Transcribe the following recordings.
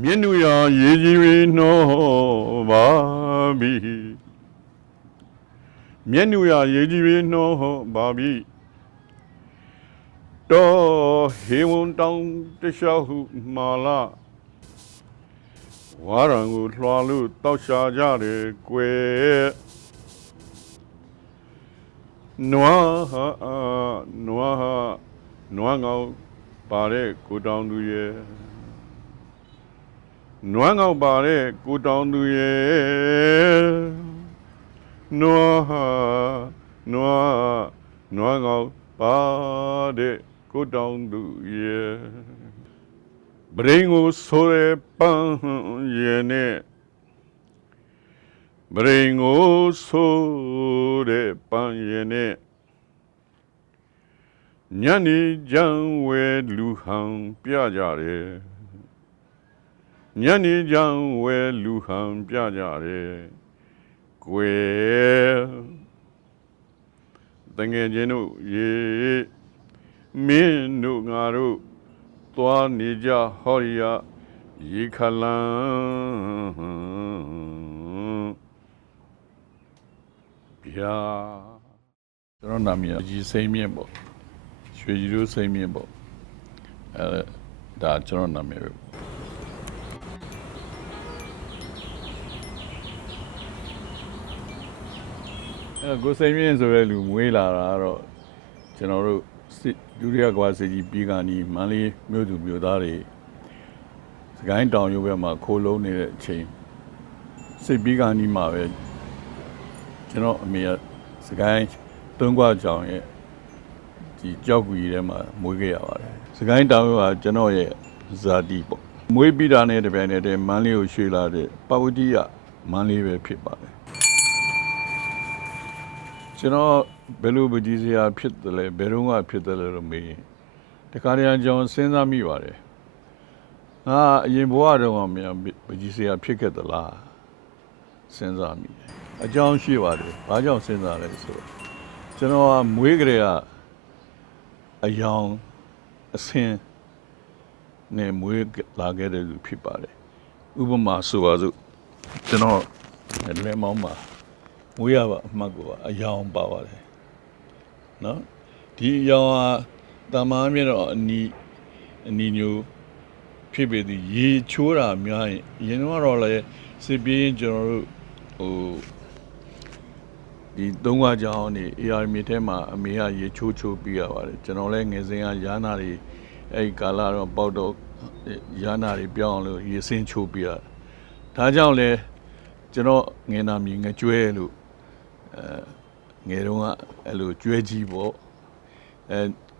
မျက်နှာရာရေကြီးရင်းနှောပါပြီမျက်နှာရာရေကြီးရင်းနှောပါပြီတော်ဟေဝံတောင်တလျှောက်ဟုမာလာဝါရံကိုလွှာလို့တောက်ရှာကြတယ်ကွယ်နွားဟာနွားဟာနွားငေါ့ပါတဲ့ကိုတောင်သူရဲ့နွားငေါ့ပါတဲ့ကိုတောင်သူရဲ့နွားဟာနွားငေါ့ပါတဲ့ကိုတောင်သူရဲ့ပရိန်ကိုဆိုရပန်းရဲ့နဲ့ပရိန်ကိုဆိုတဲ့ပန်းရဲ့နဲ့ညနေကျန်းဝဲလူဟန်ပြကြတယ်ညနေကျန်းဝဲလူဟန်ပြကြတယ်ကွယ်တငယ်ချင်းတို့ရေမင်းတို့ငါတို့သွားနေကြဟောရီယာရေခလန်းဗျာကျွန်တော်နာမည်ကြီးစိမ့်မြင့်ပေါ့ရွှေကြီးတို့စိမ့်မြင့်ပေါ့ဒါကျွန်တော်နာမည်ပဲကိုစိမ့်မြင့်ဆိုတဲ့လူမွေးလာတာတော့ကျွန်တော်တို့ဒုတိယကမ္ဘာစစ်ကြီးပြီးခါနီးမန္တလေးမြို့သူမြို့သားတွေစကိုင်းတောင်ရုပ်ဘက်မှာခိုးလုံးနေတဲ့အချိန်စစ်ပြီးခါနီးမှာပဲကျွန်တော်အမေကစကိုင်းတွန်းကွာကြောင်ရဲ့ဒီကြောက်ကူကြီးထဲမှာမွေးခဲ့ရပါတယ်စကိုင်းတောင်ရုပ်ကကျွန်တော်ရဲ့ဇာတိပေါ့မွေးပြီးတာနဲ့တပြိုင်တည်းမန္တလေးကိုရွှေ့လာတဲ့ပဝတိယမန္တလေးပဲဖြစ်ပါတယ်ကျွန်တော်ဘယ်လိုပကြီးစရာဖြစ်တယ်လဲဘယ်တော့မှဖြစ်တယ်လဲလို့မေးရင်တခါတည်းကျွန်တော်စဉ်းစားမိပါတယ်ငါအရင်ဘဝတုန်းကမြန်ပကြီးစရာဖြစ်ခဲ့သလားစဉ်းစားမိတယ်အကြောင်းရှိပါတယ်ဘာကြောင့်စဉ်းစားလဲဆိုတော့ကျွန်တော်ကမွေးကလေးကအယောင်အဆင်းနဲ့မွေးလာခဲ့တဲ့လူဖြစ်ပါတယ်ဥပမာဆိုပါစို့ကျွန်တော်လက်မောင်းမှာမွေးရပါအမှတ်ကအယောင်ပါပါတယ်နော်ဒီအယောင်ဟာတမန်မြင့်တော့အနီညိုဖြစ်ပေသည်ရေချိုးတာများရင်တော့လည်းစစ်ပြေးကျွန်တော်တို့ဒီသုံးခွာကြောင်းနေ AR မြေထဲမှာအမေကရေချိုးပြီးရပါတယ်ကျွန်တော်လည်းငယ်စဉ်ကရာနာတွေအဲ့ဒီကာလတော့ပေါက်တော့ရာနာတွေပြောင်းအောင်လို့ရေစင်းချိုးပြီးရဒါကြောင့်လဲကျွန်တော်ငယ်နာမည်ငကျွဲလို့ငယ်တုန်းကအဲ့လိုကျွဲကြီးပေါ့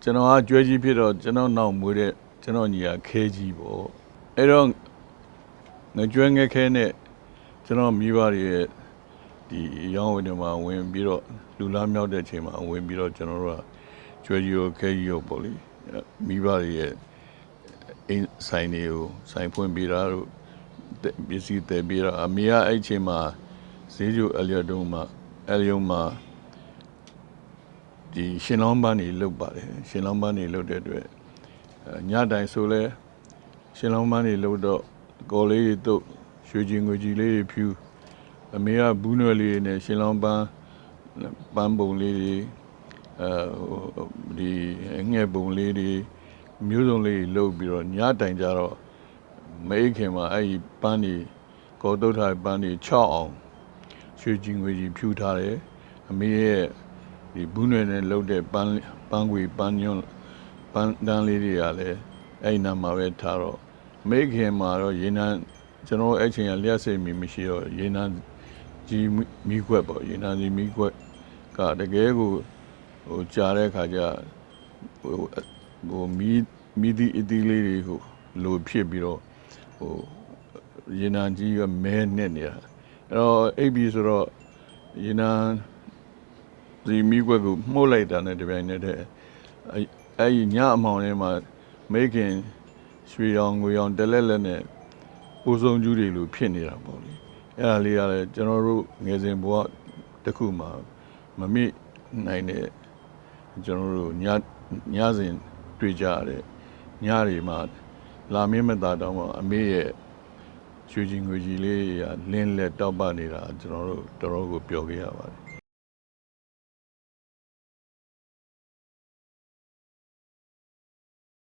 ကျွန်တော်ကကျွဲကြီးဖြစ်တော့ကျွန်တော်နောက်မွေးတဲ့ကျွန်တော်ညီကခဲကြီးပေါ့အဲ့တော့ငကျွဲငခဲနဲ့ကျွန်တော်မိဘတွေရဲ့ဒီရောင်းဝယ်တွေမှာဝင်ပြီးတော့လူလားမြောက်တဲ့အချိန်မှာဝင်ပြီးတော့ကျွန်တော်တို့ကကျွဲကြီးရောခဲကြီးရောပေါ့လေမိဘတွေရဲ့အိမ်ဆိုင်တွေကိုဆိုင်ဖွင့်ပေးတာတို့ပစ္စည်းတည်ပြီးတော့အမေကအဲ့အချိန်မှာဈေးကျအလျက်တုံးမှာအဲ့ရုံမှာဒီရှင်လောင်းပန်းတွေလုတ်ပါတယ်ရှင်လောင်းပန်းတွေလုတ်တဲ့အတွက်ညတိုင်းဆိုလဲရှင်လောင်းပန်းတွေလုတ်တော့ကော်လေးတွေတုတ်ရွှေကြီးငွေကြီးလေးတွေဖြူအမေကဘူးနွယ်လေးနဲ့ရှင်လောင်းပန်းပုံလေးတွေဒီငှက်ပုံလေးတွေမျိုးစုံလေးလုတ်ပြီးတော့ညတိုင်းကြတော့မိခင်မှာအဲ့ဒီပန်းတွေကော်တုတ်ထားပန်းတွေ6အောင်ရွှေကြီးငွေကြီးဖြူထားတယ်အမေရဲ့ဒီဘူးနွယ်နဲ့လှုပ်တဲ့ပန်းကွေပန်းညွန့်ပန်းတန်းလေးတွေကလည်းအဲ့နာမှာပဲထားတော့မိခင်မှာတော့ရေနံကျွန်တော်အဲ့ချိန်ကလျှက်စိတ်မီမရှိတော့ရေနံကြီးမိခွက်ပေါ့ရေနံကြီးမိခွက်ကတကယ်ကိုကြာတဲ့ခါကျမီဒီအတီလေးတွေလိုဖြစ်ပြီးတော့ရေနံကြီးကမဲနဲ့နေတာအဲ့တော့အိပ်ပြီးဆိုတော့ရေနံဒီမိကွက်ကိုမှုတ်လိုက်တာနဲ့တပြိုင်နက်တည်းအဲ့ဒီညအမောင်ထဲမှာမိခင်ရွှေရောင်ငွေရောင်တလက်လက်နဲ့ပူဆုံးကျူးတွေလိုဖြစ်နေတာပေါ့လေအဲ့ဒါလေးကလည်းကျွန်တော်တို့ငယ်စဉ်ဘဝတစ်ခုမှာမမိနိုင်တဲ့ကျွန်တော်တို့ညစဉ်တွေ့ကြရတဲ့ညတွေမှာလာမင်းမသားတောင်းအမေရဲ့ ရွှေကြီးငွေကြီးလေးလင်းလက်တောက်ပနေတာကျွန်တော်တို့တော်တော်ကိုပျော်ခဲ့ရပါတယ်